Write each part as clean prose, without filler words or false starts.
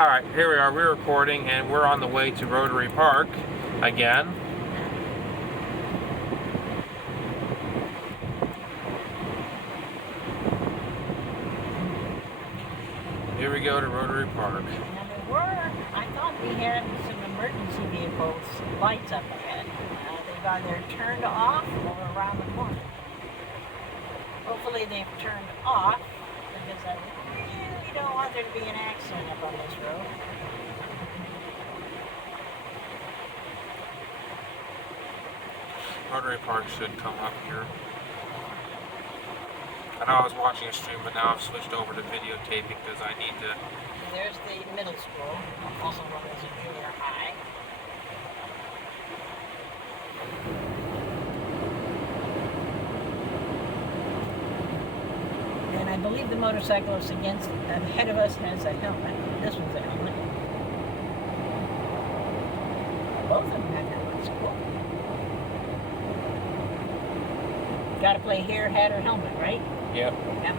Alright, here we are, we're recording and we're on the way to Rotary Park again. Here we go to Rotary Park. I thought we had some emergency vehicles, lights up ahead. They've either turned off or around the corner. Hopefully they've turned off because I really don't want there to be an accident up on this road. Rotary Park should come up here. I know I was watching a stream, but now I've switched over to videotaping because I need to... There's the middle school, also known as a junior high. And I believe the motorcyclist ahead of us has a helmet. This one's a helmet. Both of them have helmets. Cool. Got to play hair, hat, or helmet, right? Yep. Yep.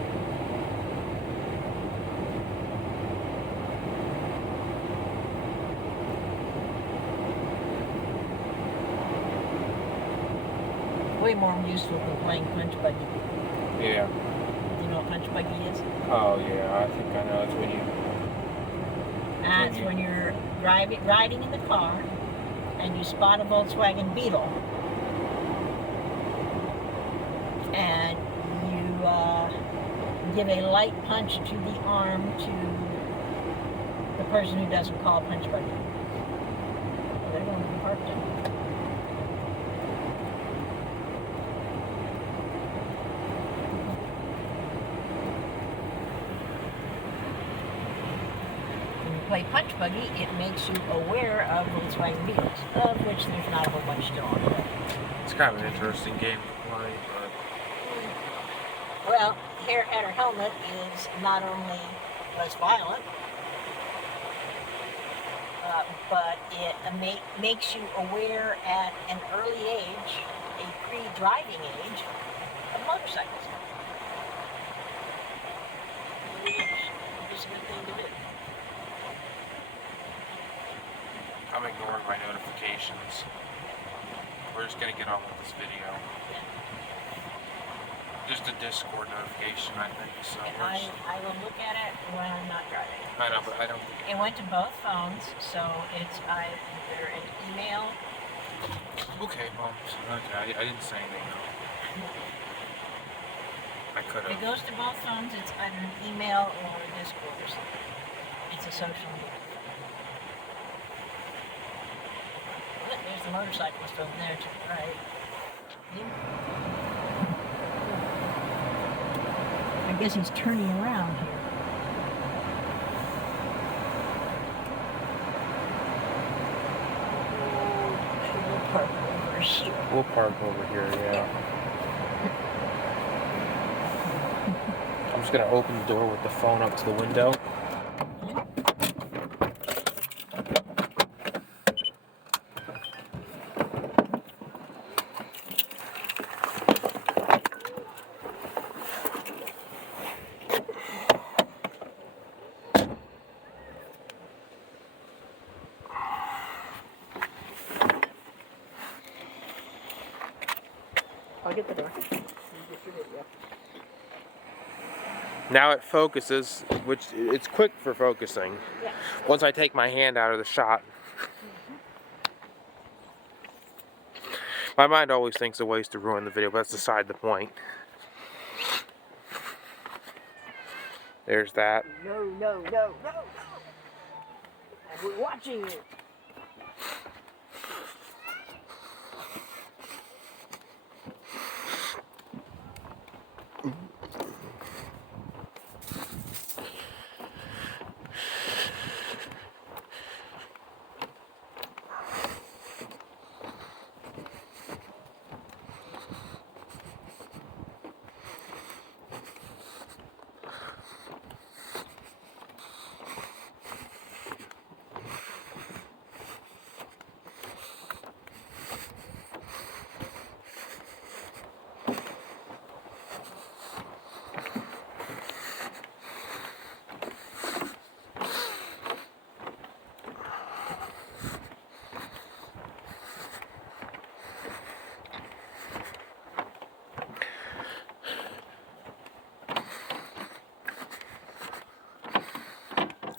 Way more useful than playing punch buggy. Yeah. Do you know what punch buggy is? Oh yeah, I think I know. It's when you... It's when you're riding in the car and you spot a Volkswagen Beetle and you give a light punch to the arm to the person who doesn't call a punch buggy. Well, they're going to be parked in. Play punch buggy, it makes you aware of Volkswagen Beetles, of which there's not a whole bunch still on there. It's kind of an interesting game to play, but... Well, hair, hat, or helmet is not only less violent, but it makes you aware at an early age, a pre-driving age, of motorcycles. It's a good thing to do. I'm ignoring my notifications. We're just gonna get on with this video. Just a Discord notification, I think. So I will look at it when I'm not driving. I know, but I don't. It went to both phones, so it's either an email. Okay, well, okay, I didn't say anything. I could If it have. goes to both phones, it's either an email or a Discord or something. It's a social media. Look, there's the motorcyclist over there to the right. I guess he's turning around here. We'll park over here. We'll park over here, yeah. I'm just gonna open the door with the phone up to the window. I'll get the door. Now it focuses, which it's quick for focusing. Yeah. Once I take my hand out of the shot. My mind always thinks of ways to ruin the video, but that's beside the point. There's that. No. We're watching you.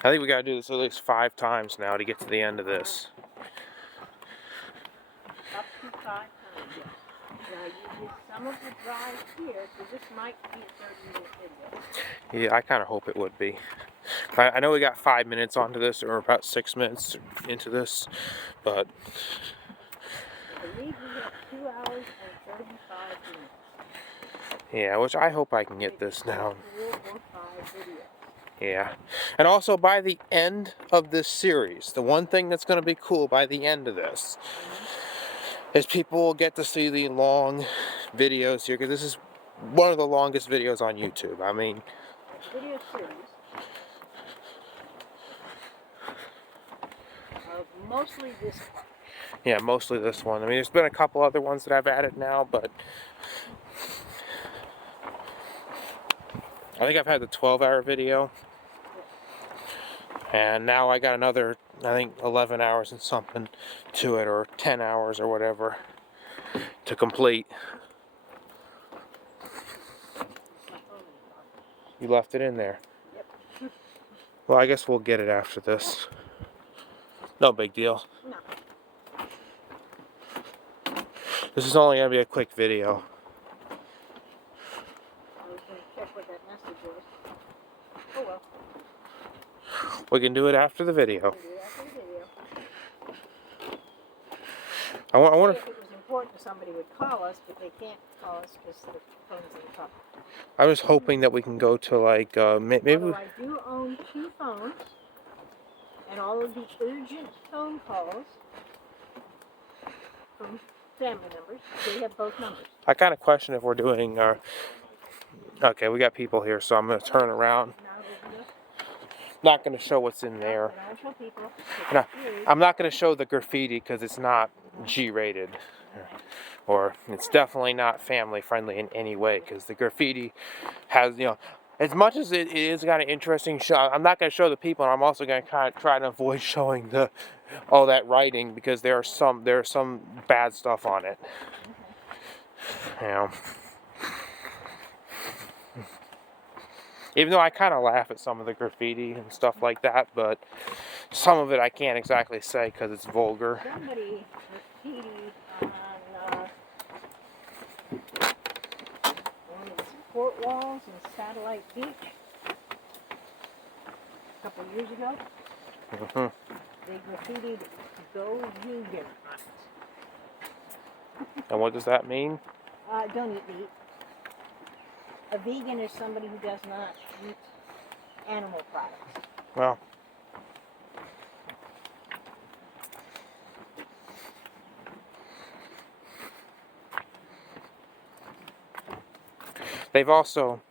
I think we gotta do this at least 5 times now to get to the end of this. Up to 5 times. Now you get some of the drive here, so this might be a 30-minute video. Yeah, I kind of hope it would be. I know we got 5 minutes onto this, or about 6 minutes into this, but I believe we have 2 hours and 35 minutes. yeah, which I hope I can get this down. 4 or 5 videos. Yeah, and also by the end of this series, the one thing that's going to be cool by the end of this is people will get to see the long videos here, because this is one of the longest videos on YouTube. I mean, Video series of mostly this one. yeah, mostly this one. I mean, there's been a couple other ones that I've added now, but I think I've had the 12-hour video, and now I got another, I think, 11 hours and something to it, or 10 hours or whatever to complete. You left it in there. Yep. Well, I guess we'll get it after this. No big deal. No. This is only going to be a quick video. I was going to check what that message was. Oh well. We can do it after the video. We'll do it after the video. I wonder If it was important, somebody would call us, but they can't call us because the phone's in the truck. I was hoping that we can go to like maybe. Although I do own 2 phones, and all of the urgent phone calls from family members, they have both numbers. I kind of question if we're doing. Okay, we got people here, so I'm gonna turn around. Now we're going to Not gonna show what's in there. show people. No, I'm not gonna show the graffiti because it's not G-rated, or it's definitely not family friendly in any way. Because the graffiti has, as much as it is kind of interesting shot, I'm not gonna show the people, and I'm also gonna kind of try to avoid showing all that writing, because there's some bad stuff on it. Even though I kind of laugh at some of the graffiti and stuff like that, but some of it I can't exactly say because it's vulgar. Somebody graffitied on one of the support walls in Satellite Beach a couple years ago. Mm-hmm. They graffitied "Go Vegan" on it. And what does that mean? Don't eat meat. A vegan is somebody who does not eat animal products. Well, they've also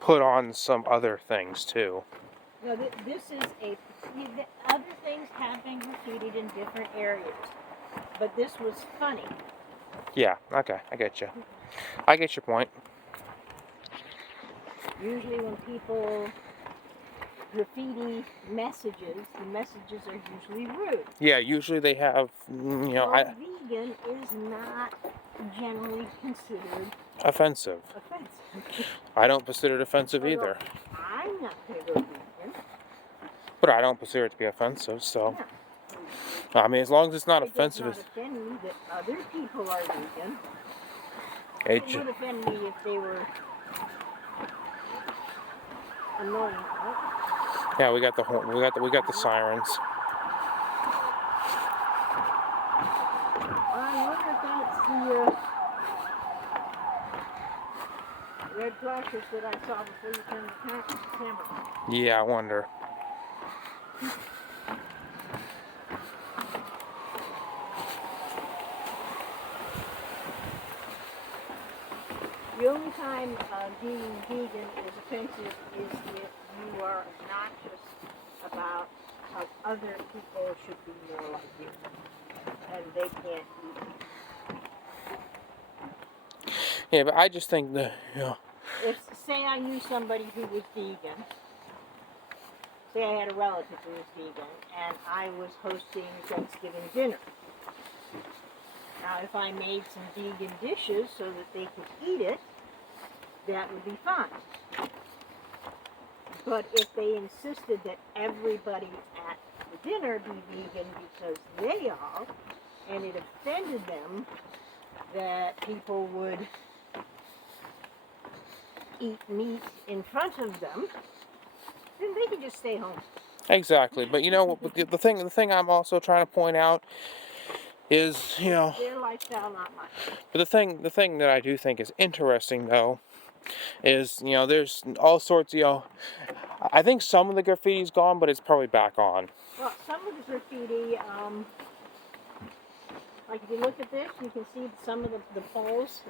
put on some other things too. No, this is other things have been graffitied in different areas, but this was funny. Yeah, okay, I get you. I get your point. Usually when people graffiti messages, the messages are usually rude. Yeah, usually they have, Vegan is not generally considered offensive. offensive. I don't consider it offensive Although either. I'm not going to go vegan. But I don't consider it to be offensive, so. No. I mean, as long as it's not It offensive. does not offend me that other people are vegan. It It would offend me if they were annoying. Yeah, we got the horn. We got the sirens. I wonder if that's the red flashes that I saw before you turned the camera on. Yeah, I wonder. The only time being vegan is offensive is if you are obnoxious about how other people should be more like you, and they can't eat it. Yeah, but I just think that, If, say I knew somebody who was vegan, say I had a relative who was vegan, and I was hosting Thanksgiving dinner. Now, if I made some vegan dishes so that they could eat it, that would be fine. But if they insisted that everybody at the dinner be vegan because they are, and it offended them that people would eat meat in front of them, then they can just stay home. Exactly. But you know, the thing I'm also trying to point out is, you know, Their lifestyle, not mine. but the thing that I do think is interesting though is, you know, there's all sorts, you know, I think some of the graffiti's gone, but it's probably back on. Well, some of the graffiti, like if you look at this, you can see some of the poles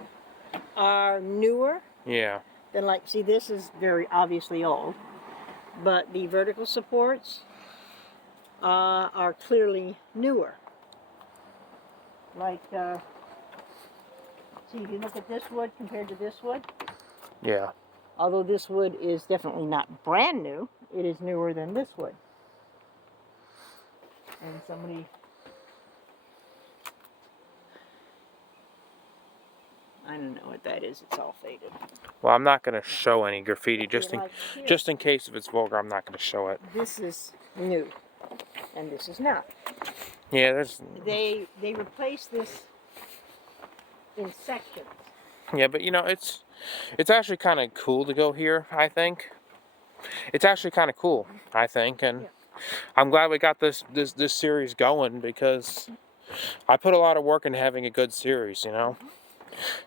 are newer Yeah. than, like, see, this is very obviously old, but the vertical supports are clearly newer. Like, see, if you look at this wood compared to this wood, Yeah. although this wood is definitely not brand new, it is newer than this wood. And somebody, I don't know what that is, it's all faded. Well, I'm not going to show any graffiti Like here, just in case if it's vulgar. I'm not going to show it. this is new, and this is not. Yeah, there's. They replaced this in sections. Yeah, but you know, it's actually kind of cool to go here. I think it's actually kind of cool. I think, and Yeah. I'm glad we got this series going because I put a lot of work into having a good series. You know,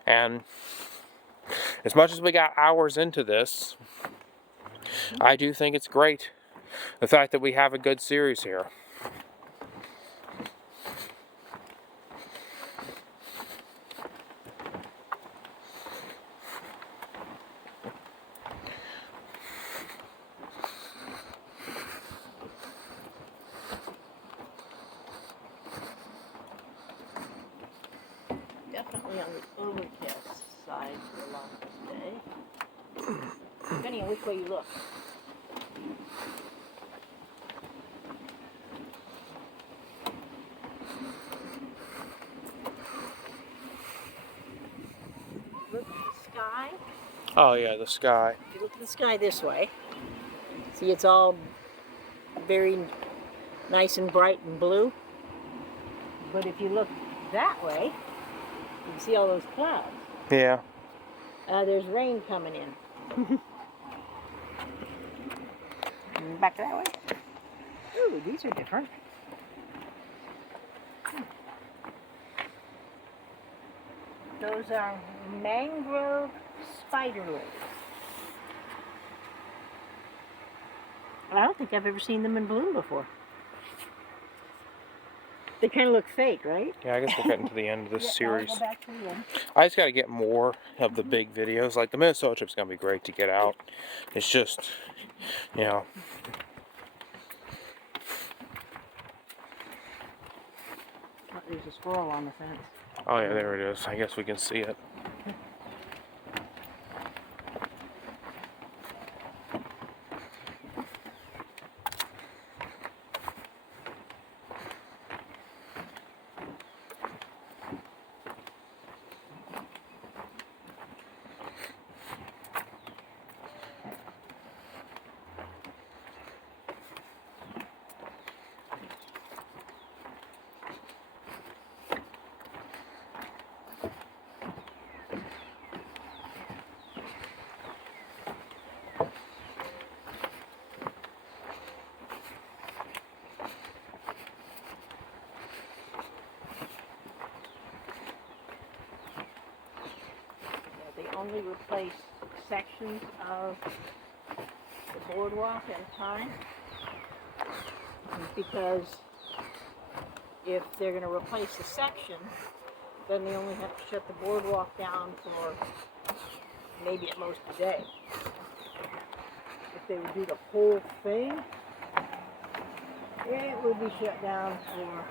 and as much as we got hours into this, I do think it's great the fact that we have a good series here. Definitely on the overcast side for a lot of the day, depending on which way you look. Look at the sky. Oh yeah, the sky. If you look at the sky this way, see, it's all very nice and bright and blue. But if you look that way, you can see all those clouds. Yeah. There's rain coming in. Back that way. Ooh, these are different. Those are mangrove spider lilies. I don't think I've ever seen them in bloom before. They kind of look fake, right? Yeah, I guess we're getting to the end of this Yeah, series. I'll go back to the end. I just got to get more of the big videos. Like the Minnesota trip's gonna be great to get out. It's just, you know. Oh, there's a squirrel on the fence. Oh yeah, there it is. I guess we can see it. They only replace sections of the boardwalk at a time, because if they're going to replace the section, then they only have to shut the boardwalk down for maybe at most a day. If they would do the whole thing, it would be shut down for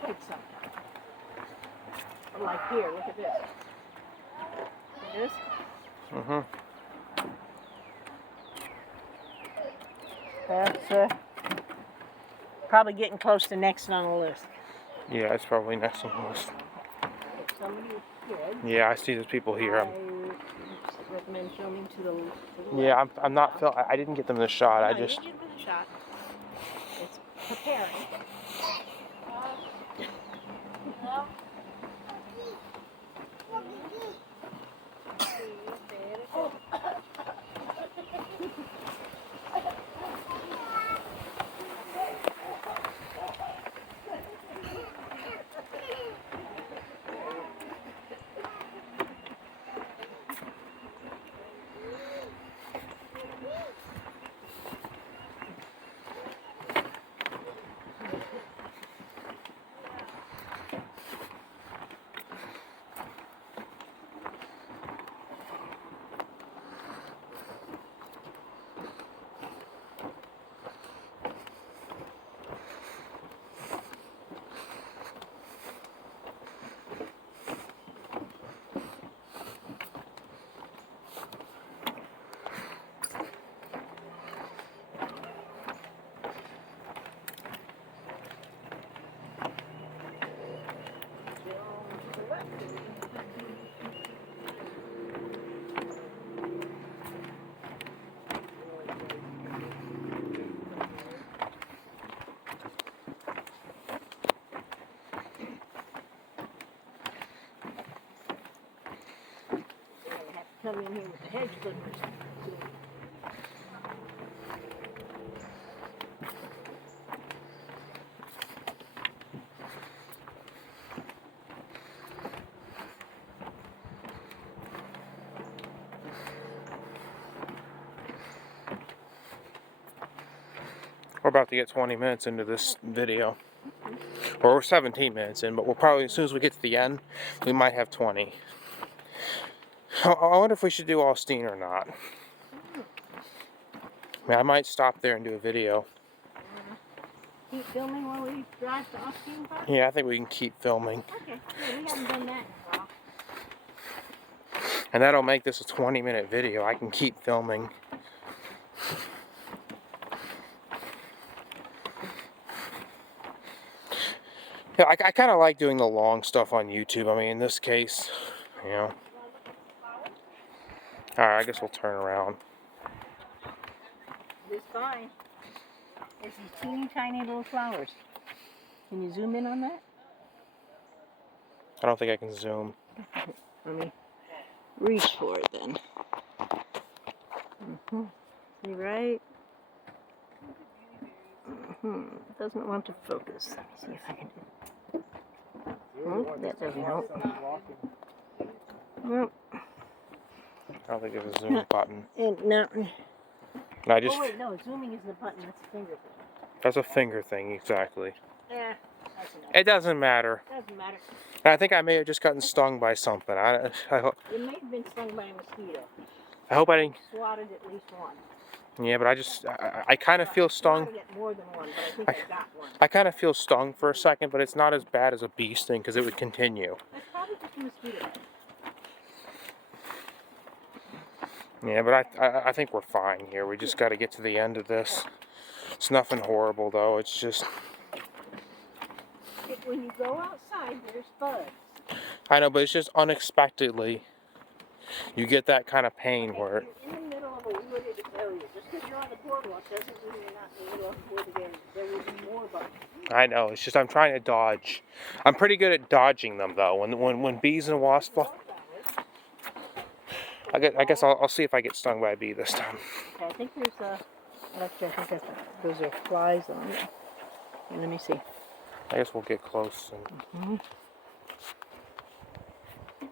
quite some time. Like here, look at this. This? Mm-hmm. That's probably getting close to next on the list. Yeah, it's probably next on the list. If somebody was kid, Yeah, I see there's people here. I recommend filming to the Yeah, left. I'm not I didn't get them the shot. No, I you just. didn't give it a shot. It's preparing. Come in here with the hedge clippers. We're about to get 20 minutes into this video. Or we're 17 minutes in, but we'll probably, as soon as we get to the end, we might have 20. I wonder if we should do Austin or not. I mean, I might stop there and do a video. Keep filming while we drive to Austin Park? Yeah, I think we can keep filming. Okay, yeah, we haven't done that in a while. And that'll make this a 20-minute video. I can keep filming. Yeah, I kind of like doing the long stuff on YouTube. I mean, in this case, you know. Alright, I guess we'll turn around. This fine. There's these teeny tiny little flowers. Can you zoom in on that? I don't think I can zoom. Let me reach for it then. See right? It doesn't want to focus. Let me see if I can. Oh, that doesn't help. Nope. I don't think there's a zoom button. No. I just. Oh wait, no. Zooming is the button. That's the finger thing. That's a finger thing, exactly. Yeah, that's enough. It doesn't matter. Doesn't matter. I think I may have just gotten stung by something. I You may have been stung by a mosquito. hope I didn't. Swatted at least one. Yeah, but I kind of feel stung. Swatted at more than one, but I think I got one. I kind of feel stung for a second, but it's not as bad as a bee sting because it would continue. That's probably just a mosquito. Yeah, but I think we're fine here. We just got to get to the end of this. It's nothing horrible though. It's just. When you go outside, there's bugs. I know, but it's just unexpectedly. You get that kind of pain where. You're in the middle of a wooded area. Just because you're on the boardwalk doesn't mean you're not in the middle of a wooded area. There will be more bugs. I know. It's just I'm trying to dodge. I'm pretty good at dodging them though. When bees and wasps fly. I guess I'll see if I get stung by a bee this time. Okay, I think there's a. Actually, I think those are flies on it. Okay, let me see. I guess we'll get close. And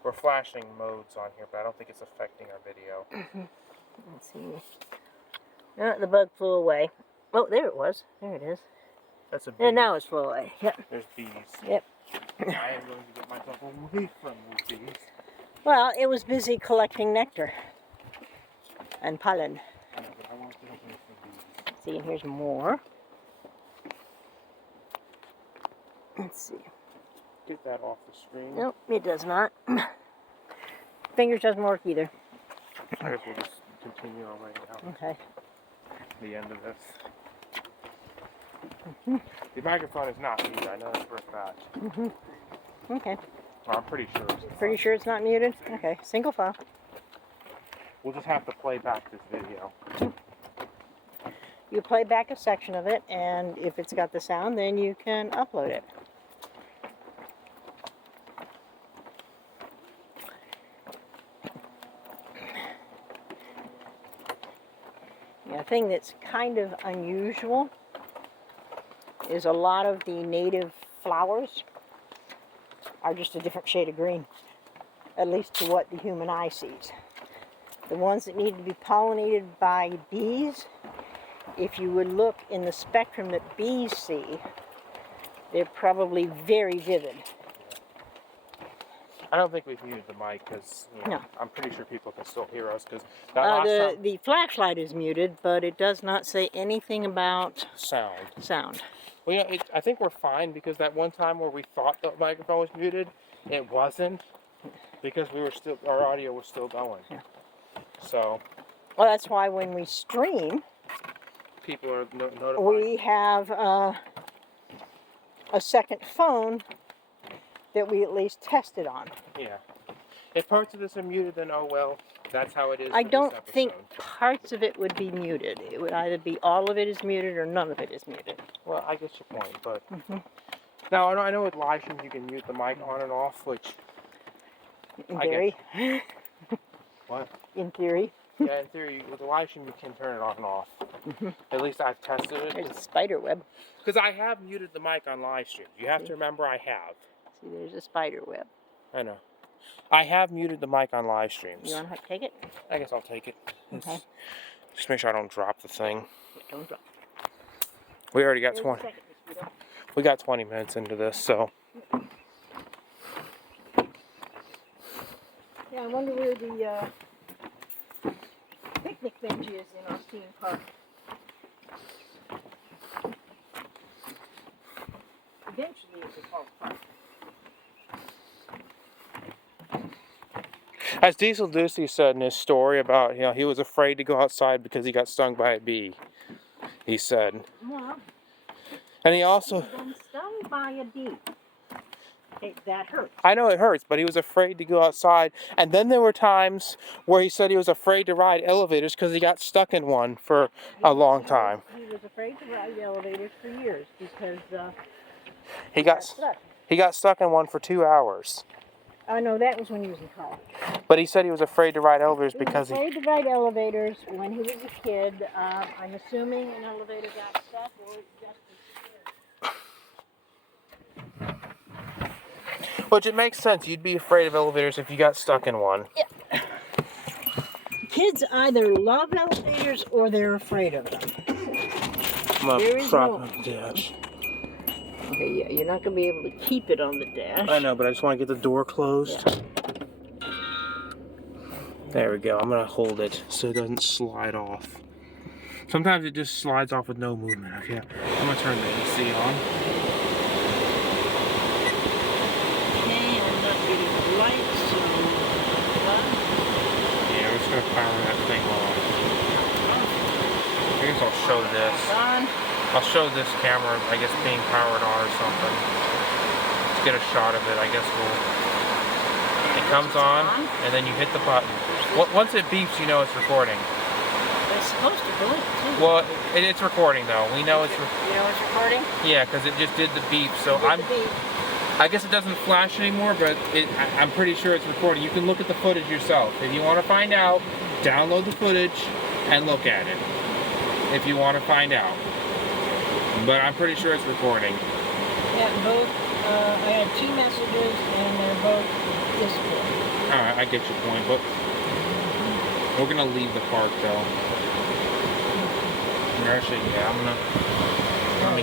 we're flashing modes on here, but I don't think it's affecting our video. Let's see. No, the bug flew away. Oh, there it was. There it is. That's a bee. And now it's flew away. Yep. There's bees. Yep. I am going to get myself away from the bees. Well, it was busy collecting nectar and pollen. I know, but I want to get away from bees. See, and here's more. Let's see. Get that off the screen. Nope, it does not. Fingers doesn't work either. I guess we'll just continue our way down Okay. to the end of this. The microphone is not muted. I know that for a fact. Okay. Well, I'm pretty sure it's not. Pretty sure it's not muted? Okay. Single file. We'll just have to play back this video. You play back a section of it, and if it's got the sound, then you can upload it. A thing that's kind of unusual is a lot of the native flowers are just a different shade of green, at least to what the human eye sees. The ones that need to be pollinated by bees, if you would look in the spectrum that bees see, they're probably very vivid. I don't think we've muted the mic because No. I'm pretty sure people can still hear us because that last time The flashlight is muted, but it does not say anything about sound. sound. Well, I think we're fine because that one time where we thought the microphone was muted, it wasn't because our audio was still going. Yeah. So Well, that's why when we stream, people are notified. we have a second phone that we at least tested on. Yeah. If parts of this are muted, then oh well. That's how it is. I for don't this episode. think parts of it would be muted. It would either be all of it is muted or none of it is muted. Well, I get your point, but Mhm. now I know with live streams you can mute the mic on and off, which In I get theory. what? In theory. Yeah, in theory, with the live stream you can turn it on and off. Mhm. At least I've tested There's it a spider web. because I have muted the mic on live streams. You have to remember I have. See, there's a spider web. I know. I have muted the mic on live streams. You want to take it? I guess I'll take it. Okay. Just make sure I don't drop the thing. Don't drop. We already got There's a 20. second mosquito. We got 20 minutes into this, so Yeah, I wonder where the picnic bench is in Austin Park. Eventually it will fall apart. as Diesel Ducey said in his story about, he was afraid to go outside because he got stung by a bee. He said, Well, and he also, he's been stung by a bee. Hey, that hurts. I know it hurts, but he was afraid to go outside. And then there were times where he said he was afraid to ride elevators because he got stuck in one for a long time. He was afraid to ride elevators for years because He got stuck in one for 2 hours. I know that was when he was in college. But he said he was afraid to ride elevators because He was afraid to ride elevators when he was a kid. I'm assuming an elevator got stuck or just was scared. Which it makes sense. You'd be afraid of elevators if you got stuck in one. Yeah. Kids either love elevators or they're afraid of them. There is prop no- on the dash. Okay, yeah, you're not going to be able to keep it on the dash. I know, but I just want to get the door closed. Yeah. There we go. I'm going to hold it so it doesn't slide off. Sometimes it just slides off with no movement. Okay, I'm going to turn the AC on. Okay, I'm not getting the light, so Yeah, we're just going to power that thing on. I guess I'll show this. on. I'll show this camera, I guess, being powered on or something. Let's get a shot of it. I guess it comes on, and then you hit the button. Once it beeps, you know it's recording. It's supposed to blink too. Well, it's recording though. We know it's You know it's recording? yeah, because it just did the beep. So Did the beep. I guess it doesn't flash anymore, but I'm pretty sure it's recording. You can look at the footage yourself. If you want to find out, download the footage and look at it. If you want to find out. But I'm pretty sure it's recording. Yeah, both. I had 2 messages and they're both Discord. Alright, I get your point, but we're gonna leave the park though. Actually, yeah, let me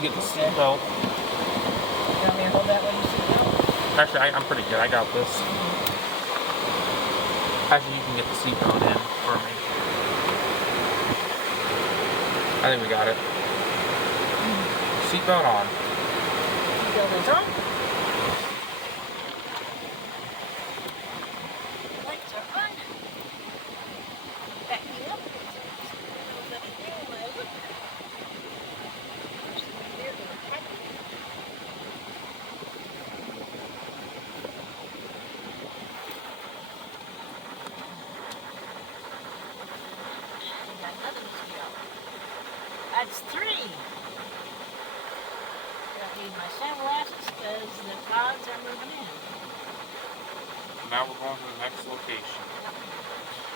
get the seatbelt. You want me to hold that when you sit down? Actually, I'm pretty good. I got this. Actually, you can get the seatbelt in for me. I think we got it. Seatbelt on. Seatbelt is on. Lights are on. Back me up. need my sunglasses because the clouds are moving in. Now we're going to the next location.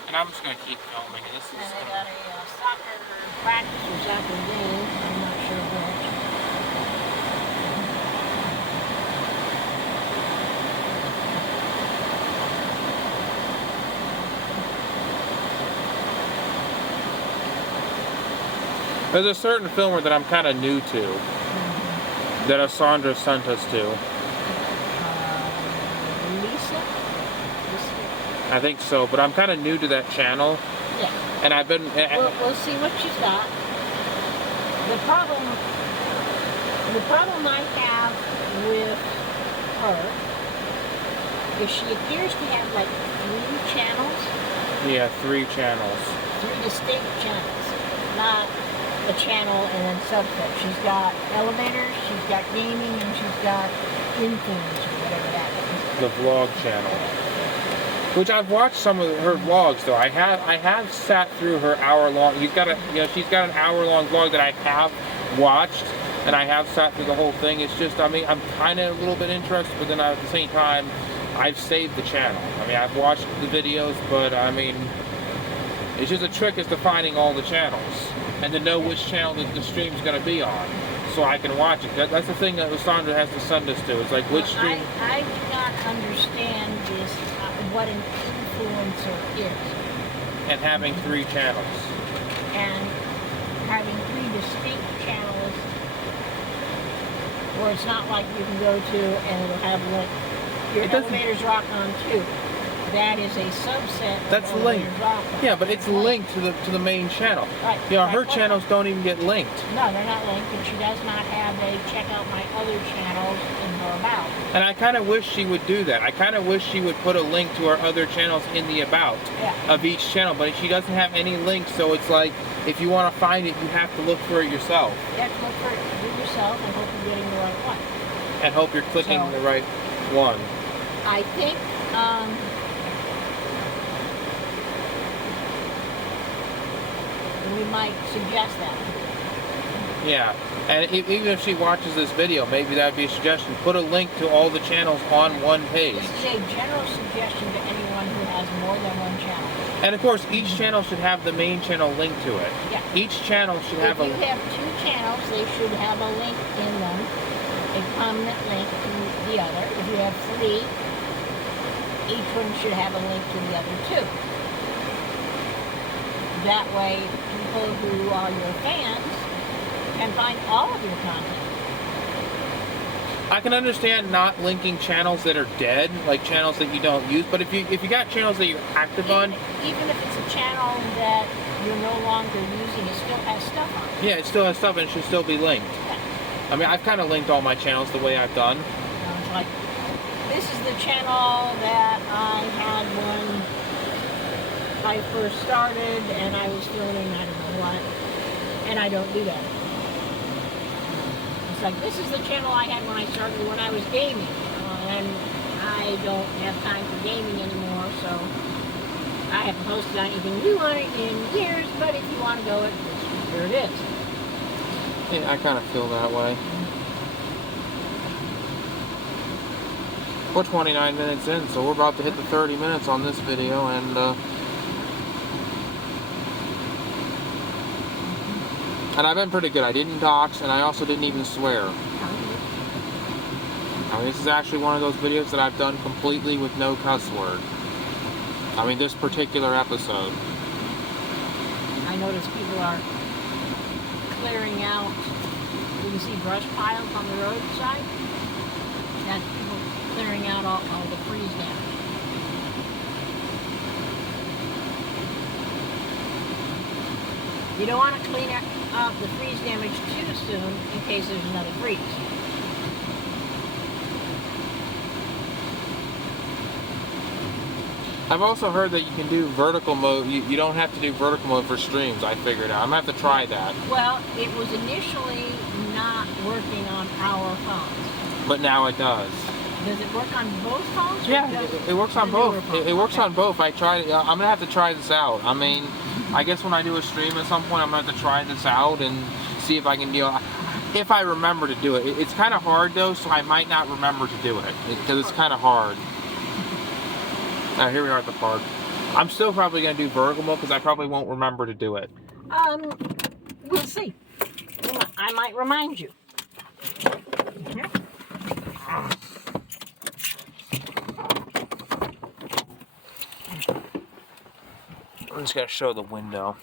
And I'm just going to keep filming. And this is And I gonna... got a soccer practice or soccer game. I'm not sure which. There's a certain filmer that I'm kind of new to, that Sandra sent us to. Lisa? I think so, but I'm kind of new to that channel. Yeah. And I've been... We'll see what she's got. The problem I have with her is she appears to have like 3 channels. Yeah, 3 channels. 3 distinct channels, not a channel and then subset. She's got elevators, she's got gaming, and she's got influence or whatever that is. The vlog channel. Which I've watched some of her vlogs though. I have sat through her hour-long. She's got an hour-long vlog that I have watched, and I have sat through the whole thing. It's just, I mean, I'm kind of a little bit interested, but then at the same time, I've saved the channel. I mean, I've watched the videos, but I mean, it's just a trick is to finding all the channels and to know which channel the stream's going to be on, so I can watch it. That's the thing that Sandra has to send us to. It's like which stream. I do not understand this. What an influencer is. And having 3 channels. And having 3 distinct channels where it's not like you can go to and it'll have like your Elevators Rock on 2. That is a subset of That's linked. Elevators Rock On. Yeah, but it's linked to the main channel. Right. You know, her channels don't even get linked. No, they're not linked, and she does not have a check out my other channels in her about. And I kind of wish she would do that. I kind of wish she would put a link to her other channels in the about of each channel, but she doesn't have any links, so it's like, if you want to find it, you have to look for it yourself. You have to look for it yourself and hope you're getting the right one. And hope you're clicking the right one. I think, we might suggest that. Yeah, and even if she watches this video, maybe that would be a suggestion. Put a link to all the channels on one page. This is a general suggestion to anyone who has more than one channel. And of course, each channel should have the main channel linked to it. Yeah. Each channel should have a... If you have 2 channels, they should have a link in them, a permanent link to the other. If you have 3, each one should have a link to the other 2. That way, people who are your fans can find all of your content. I can understand not linking channels that are dead, like channels that you don't use, but if you got channels that you're active on... Even if it's a channel that you're no longer using, it still has stuff on it. Yeah, it still has stuff and it should still be linked. Yeah. I mean, I've kind of linked all my channels the way I've done. It's like, this is the channel that I had when I first started and I was filming, I don't know what, and I don't do that. It's like, this is the channel I had when I started when I was gaming, and I don't have time for gaming anymore, so I haven't posted anything new on it in years, but if you want to go, here it is. Yeah, I kind of feel that way. We're 29 minutes in, so we're about to hit the 30 minutes on this video, and I've been pretty good. I didn't dox, and I also didn't even swear. I mean, this is actually one of those videos that I've done completely with no cuss word. I mean, this particular episode. I notice people are clearing out, you can see brush piles on the roadside. That's people clearing out all the freeze damage. You don't want to clean up the freeze damage too soon in case there's another freeze. I've also heard that you can do vertical mode. You don't have to do vertical mode for streams, I figured out. I'm going to have to try that. Well, it was initially not working on our phones. But now it does. Does it work on both phones? Yeah, it works on both. It works on both. I tried it. I'm going to have to try this out. I mean, I guess when I do a stream at some point, I'm going to have to try this out and see if I can, if I remember to do it. It's kind of hard though, so I might not remember to do it because it's kind of hard. Now here we are at the park. I'm still probably gonna do Bergamo because I probably won't remember to do it. We'll see. I might remind you. Here. I'm just gonna show the window.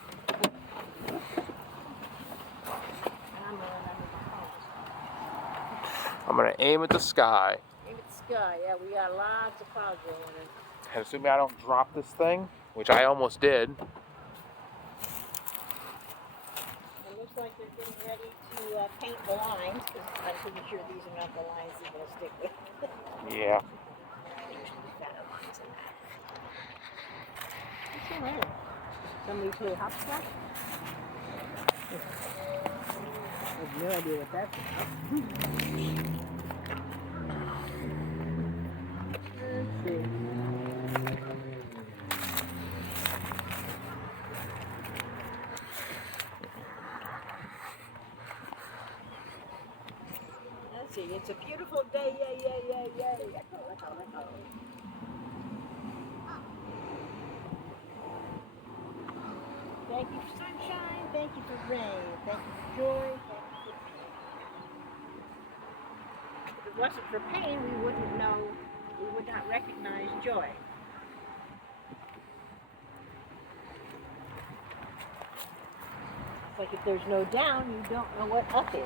I'm gonna aim at the sky. Aim at the sky. Yeah, we got lots of clouds rolling in. And assuming I don't drop this thing, which I almost did. It looks like they're getting ready to paint the lines, because I'm pretty sure these are not the lines they're going to stick with. Yeah. Better lines than that. What's the matter? Somebody play hopscotch? I have no idea what that's about. Let's see. Let's see, it's a beautiful day, yay, yay, yay, yay. Echo, echo, echo. Thank you for sunshine, thank you for rain, thank you for joy, thank you for pain. If it wasn't for pain, we wouldn't know, we would not recognize joy. It's like if there's no down, you don't know what up is.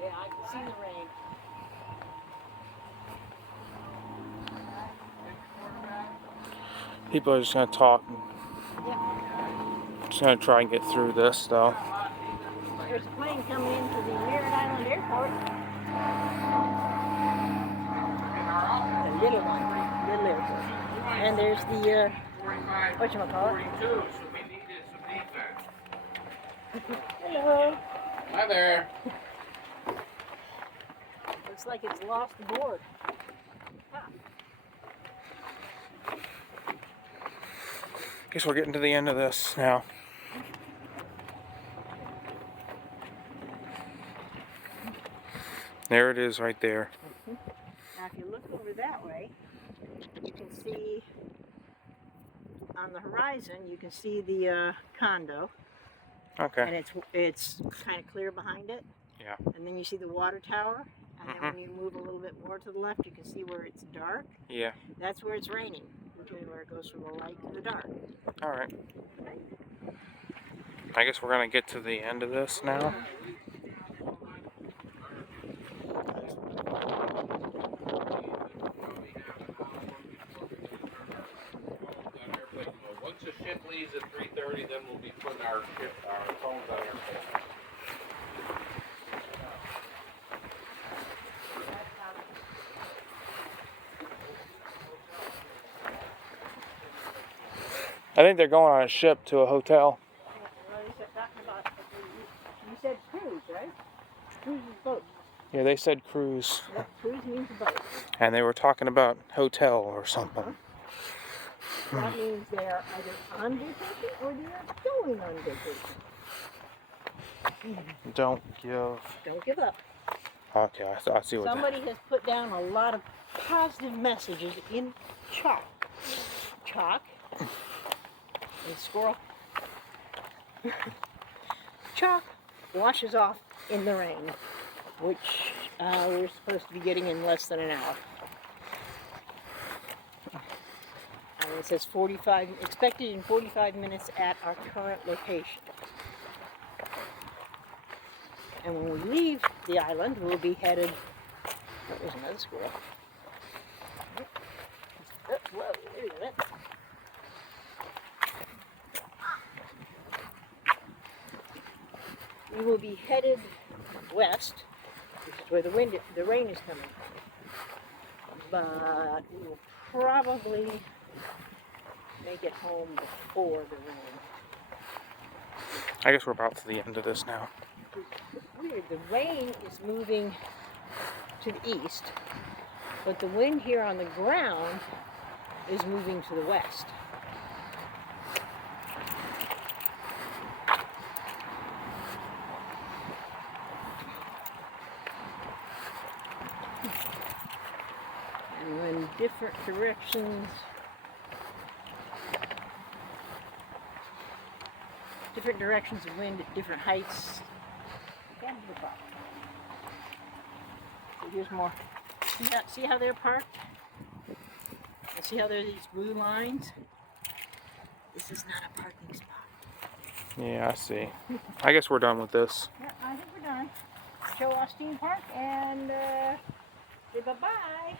Yeah, I can see the rain. People are just gonna talk. Yep. Just gonna try and get through this though. There's a plane coming into the Merritt Island Airport. The little one, little airport. And there's the, whatchamacallit? Hello. Hi there. Looks like it's lost the board. Guess we're getting to the end of this now. There it is right there. Now if you look over that way, you can see on the horizon, you can see the condo. Okay. And it's kind of clear behind it. Yeah. And then you see the water tower. And then when you move a little bit more to the left, you can see where it's dark. Yeah. That's where it's raining. Okay, where it goes from the light to the dark. All right. I guess we're gonna get to the end of this now. Once the ship leaves at 3:30, then we'll be putting our phones on airplane. I think they're going on a ship to a hotel. Well, you said talking about, you said cruise, right? Cruise is boat. Yeah, they said cruise. Yep, cruise means boat. And they were talking about hotel or something. That means they are either on vacation or they are going on vacation. Don't give. Don't give up. Okay, I see what that. Somebody has put down a lot of positive messages in chalk. Chalk. And squirrel. Chalk washes off in the rain, which we're supposed to be getting in less than an hour. And it says expected in 45 minutes at our current location. And when we leave the island, we'll be headed. Oh, there's another squirrel. Oh, whoa, wait a minute. We will be headed west, which is where the rain is coming from. But we will probably make it home before the rain. I guess we're about to the end of this now. It's weird. The rain is moving to the east, but the wind here on the ground is moving to the west. And when different directions of wind at different heights, can be a problem. So here's more. See how they're parked? And see how there are these blue lines? This is not a parking spot. Yeah, I see. I guess we're done with this. Yeah, I think we're done. Show Austin Park and say bye-bye.